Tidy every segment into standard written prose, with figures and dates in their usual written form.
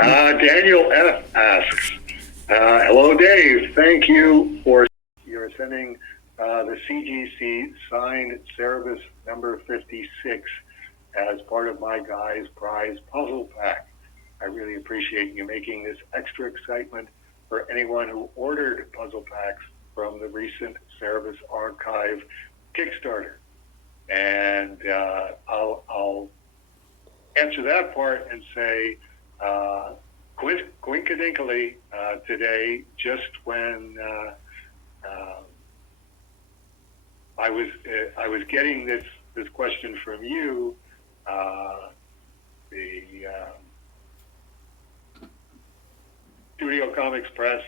Daniel F. asks, hello, Dave. Thank you for your sending the CGC signed Cerebus number 56 as part of my Guy's Prize puzzle pack. I really appreciate you making this extra excitement for anyone who ordered puzzle packs from the recent Cerebus Archive Kickstarter. And I'll answer that part and say, coincidentally, today, just when I was getting this question from you, the Studio Comics Press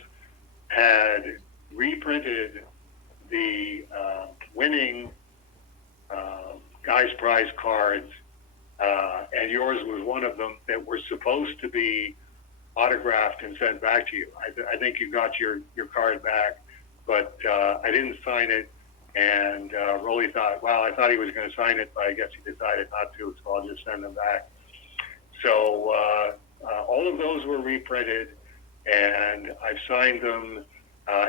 had reprinted the winning Guy's Prize cards, and yours was one of them, that were supposed to be autographed and sent back to you. I think you got your card back, but I didn't sign it, and Rolly thought, well, I thought he was going to sign it, but I guess he decided not to, so I'll just send them back. So all of those were reprinted, and I've signed them,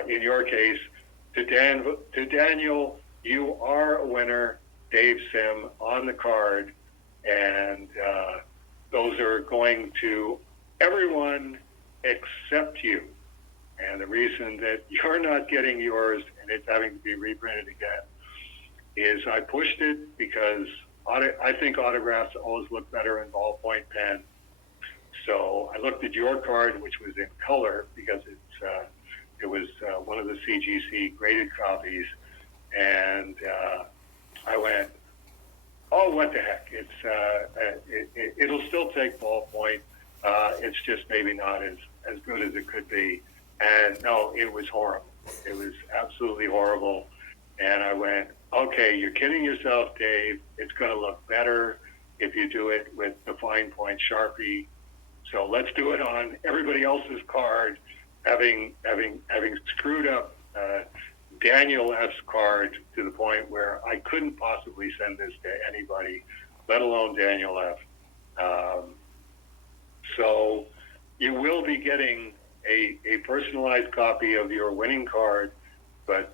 in your case, to Daniel. You are a winner, Dave Sim, on the card, and those are going to everyone except you. And the reason that you're not getting yours and it's having to be reprinted again is I pushed it because I think autographs always look better in ballpoint pen. So I looked at your card, which was in color because it was one of the CGC graded copies, and I went, oh, what the heck? It'll still take ballpoint. It's just maybe not as good as it could be. And no, it was horrible. It was absolutely horrible. And I went, okay, you're kidding yourself, Dave. It's going to look better if you do it with the fine point Sharpie. So let's do it on everybody else's card, having screwed up Daniel F's card to the point where I couldn't possibly send this to anybody, let alone Daniel F. So you will be getting a personalized copy of your winning card, but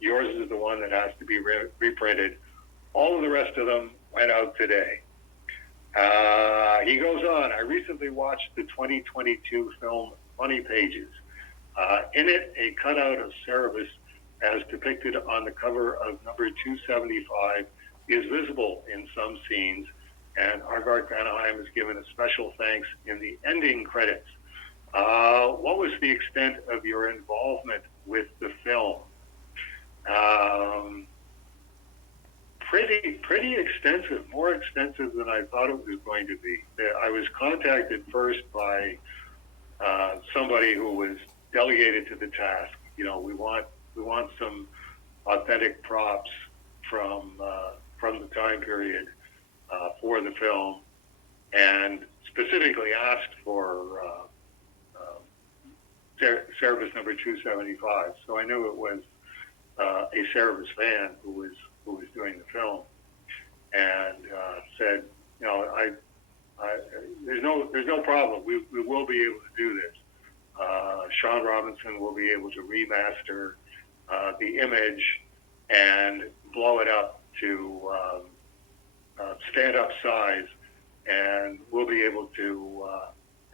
yours is the one that has to be reprinted. All of the rest of them went out today. He goes on, I recently watched the 2022 film Funny Pages. In it, a cutout of Cerebus, as depicted on the cover of number 275, is visible in some scenes, and Argart Vanaheim is given a special thanks in the ending credits. What was the extent of your involvement with the film? Pretty extensive, more extensive than I thought it was going to be. I was contacted first by somebody who was delegated to the task. You know, we want some authentic props from the time period for the film, and specifically asked for Cerebus number 275. So I knew it was a Cerebus fan who was doing the film, and said, you know, there's no problem. We will be able to do this. Sean Robinson will be able to remaster the image and blow it up to stand-up size, and we'll be able to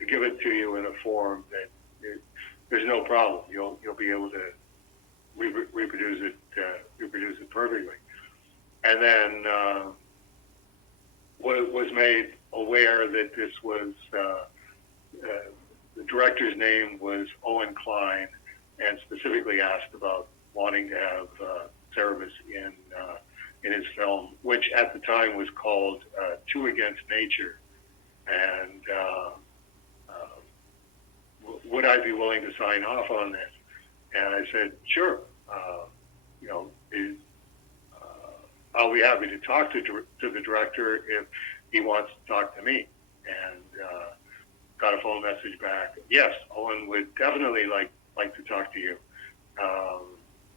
give it to you in a form that there's no problem. You'll be able to reproduce it perfectly. And then was made aware that this was the director's name was Owen Kline, and specifically asked about wanting to have Cerebus in his film, which at the time was called Two Against Nature. And would I be willing to sign off on this? And I said, sure. You know, I'll be happy to talk to the director if he wants to talk to me. And got a phone message back. Yes, Owen would definitely like to talk to you.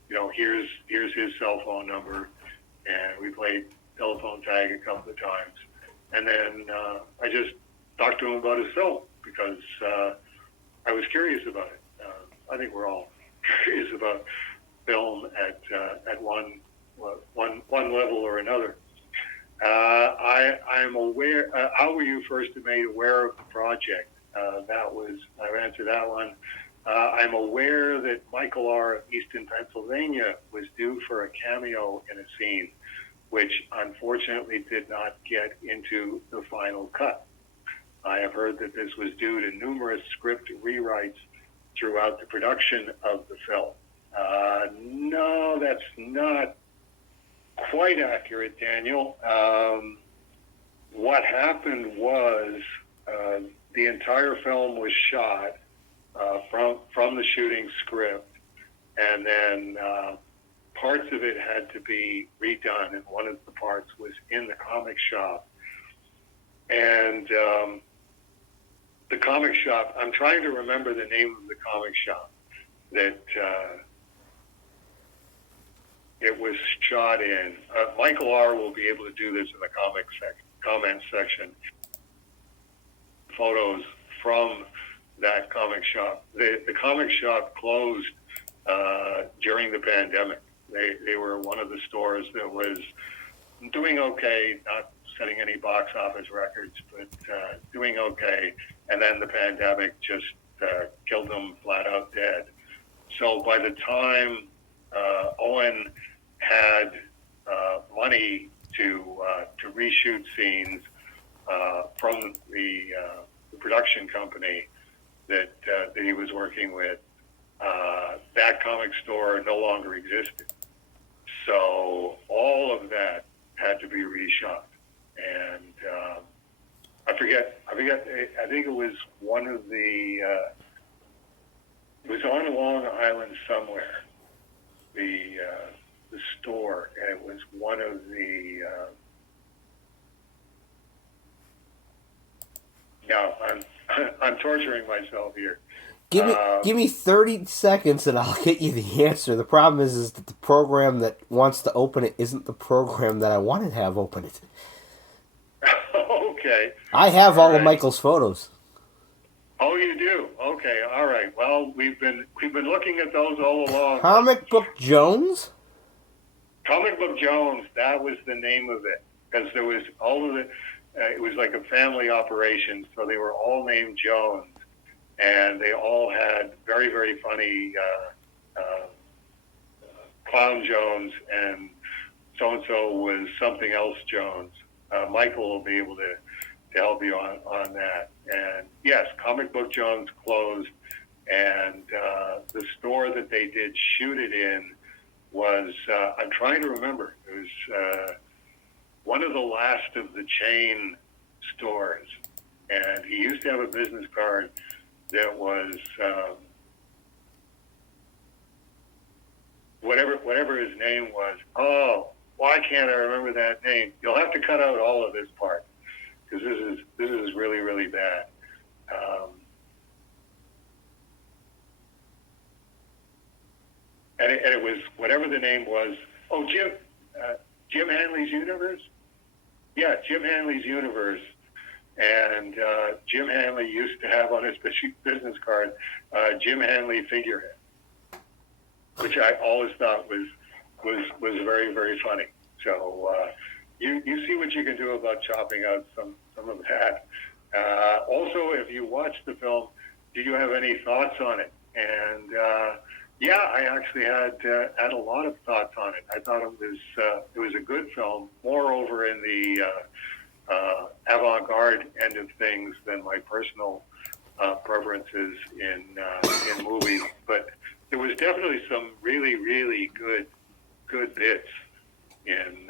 You know, here's his cell phone number, and we played telephone tag a couple of times. And then I just talked to him about his film. because I was curious about it. I think we're all curious about film at one level or another. I'm aware. How were you first made aware of the project? I've answered that one. I'm aware that Michael R. of Easton, Pennsylvania was due for a cameo in a scene, which unfortunately did not get into the final cut. I have heard that this was due to numerous script rewrites throughout the production of the film. No, that's not quite accurate, Daniel. What happened was the entire film was shot from the shooting script, and then parts of it had to be redone, and one of the parts was in the comic shop. And the comic shop, I'm trying to remember the name of the comic shop that it was shot in. Michael R. will be able to do this in the comment section. Photos from that comic shop. The comic shop closed during the pandemic. They were one of the stores that was doing okay, not setting any box office records, but doing okay. And then the pandemic just killed them flat out dead. So by the time Owen had money to reshoot scenes from the production company that he was working with, that comic store no longer existed. So all of that had to be reshot. And I forget. I think it was one of the. It was on Long Island somewhere. The store, and it was one of the. Now I'm torturing myself here. Give me 30 seconds and I'll get you the answer. The problem is that the program that wants to open it isn't the program that I want to have open it. Okay. I have all of Michael's photos. Oh, you do? Okay, all right. Well, we've been looking at those all along. Comic Book Jones? Comic Book Jones, that was the name of it, because there was all of it. It was like a family operation, so they were all named Jones, and they all had very, very funny Clown Jones, and so-and-so was something else Jones. Michael will be able to help you on that. And yes, Comic Book Jones closed, and the store that they did shoot it in was, I'm trying to remember, it was one of the last of the chain stores. And he used to have a business card that was whatever his name was. Oh, why can't I remember that name? You'll have to cut out all of this part, because this is really, really bad. And it was whatever the name was. Oh, Jim Hanley's Universe. Yeah, Jim Hanley's Universe. And Jim Hanley used to have on his business card Jim Hanley figurehead, which I always thought was very, very funny. So you see what you can do about chopping out some of that. Also, if you watch the film, do you have any thoughts on it? And yeah, I actually had a lot of thoughts on it. I thought it was a good film, more over in the avant-garde end of things than my personal preferences in movies. But there was definitely some really, really good bits in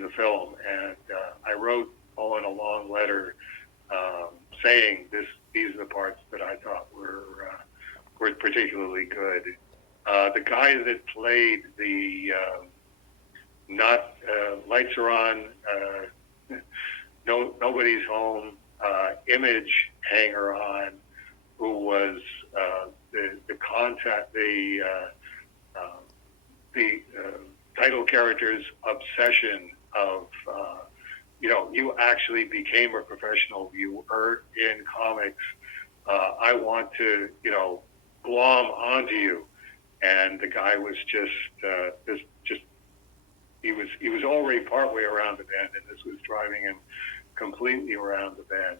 the film, and I wrote Owen a long letter saying these are the parts that I thought were particularly good. The guy that played the Lights Are On, Nobody's Home image hanger on, who was the title character's obsession of you actually became a professional. You were in comics. I want to, glom onto you. And the guy was he was already partway around the bend, and this was driving him completely around the bend.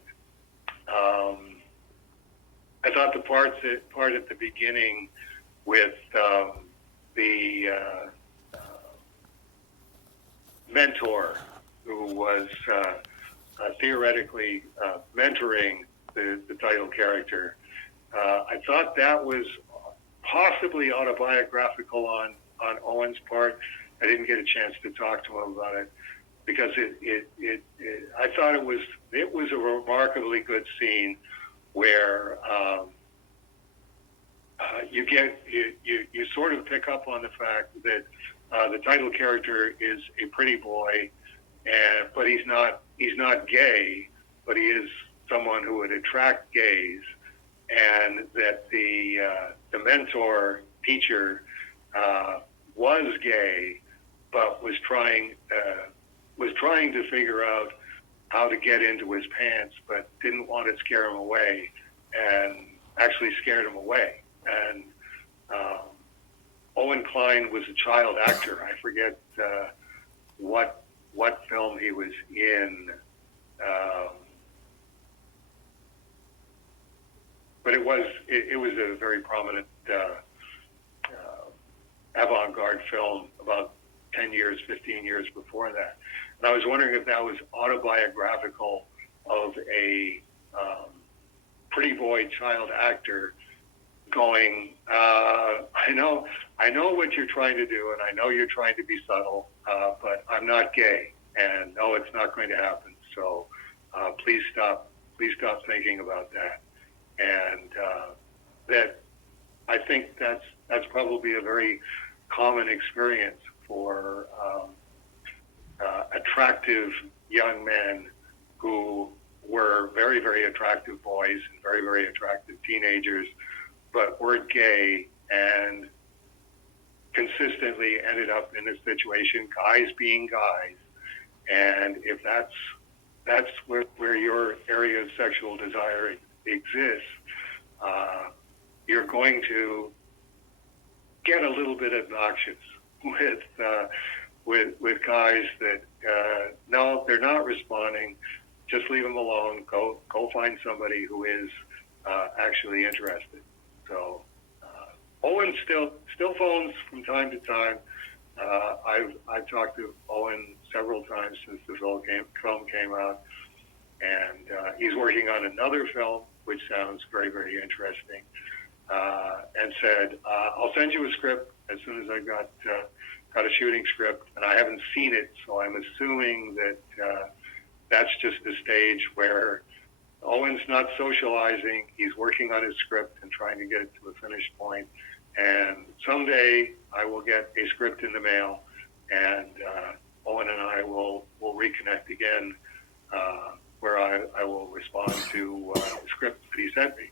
I thought the part at the beginning with the mentor who was theoretically mentoring the title character, I thought that was possibly autobiographical on Owen's part. I didn't get a chance to talk to him about it because I thought it was a remarkably good scene where you sort of pick up on the fact that the title character is a pretty boy, but he's not gay, but he is someone who would attract gays, and that the mentor teacher was gay, but was trying to figure out how to get into his pants, but didn't want to scare him away, and actually scared him away. And Owen Kline was a child actor. I forget what film he was in, but it was a very prominent avant-garde film about 10 years, 15 years before that. And I was wondering if that was autobiographical of a pretty boy child actor going, I know what you're trying to do, and I know you're trying to be subtle, but I'm not gay, and no, it's not going to happen. So please stop thinking about that. And that I think that's probably a very common experience for attractive young men who were very, very attractive boys and very, very attractive teenagers, but weren't gay and consistently ended up in this situation, guys being guys. And if that's where your area of sexual desire exists, you're going to get a little bit obnoxious with guys that no, they're not responding. Just leave them alone. Go find somebody who is actually interested. So Owen still phones from time to time. I've talked to Owen several times since this film came out, and he's working on another film which sounds very, very interesting. And said, I'll send you a script as soon as I got a shooting script, and I haven't seen it, so I'm assuming that that's just a stage where Owen's not socializing. He's working on his script and trying to get it to a finished point. And someday I will get a script in the mail, and Owen and I will reconnect again, where I will respond to the script that he sent me.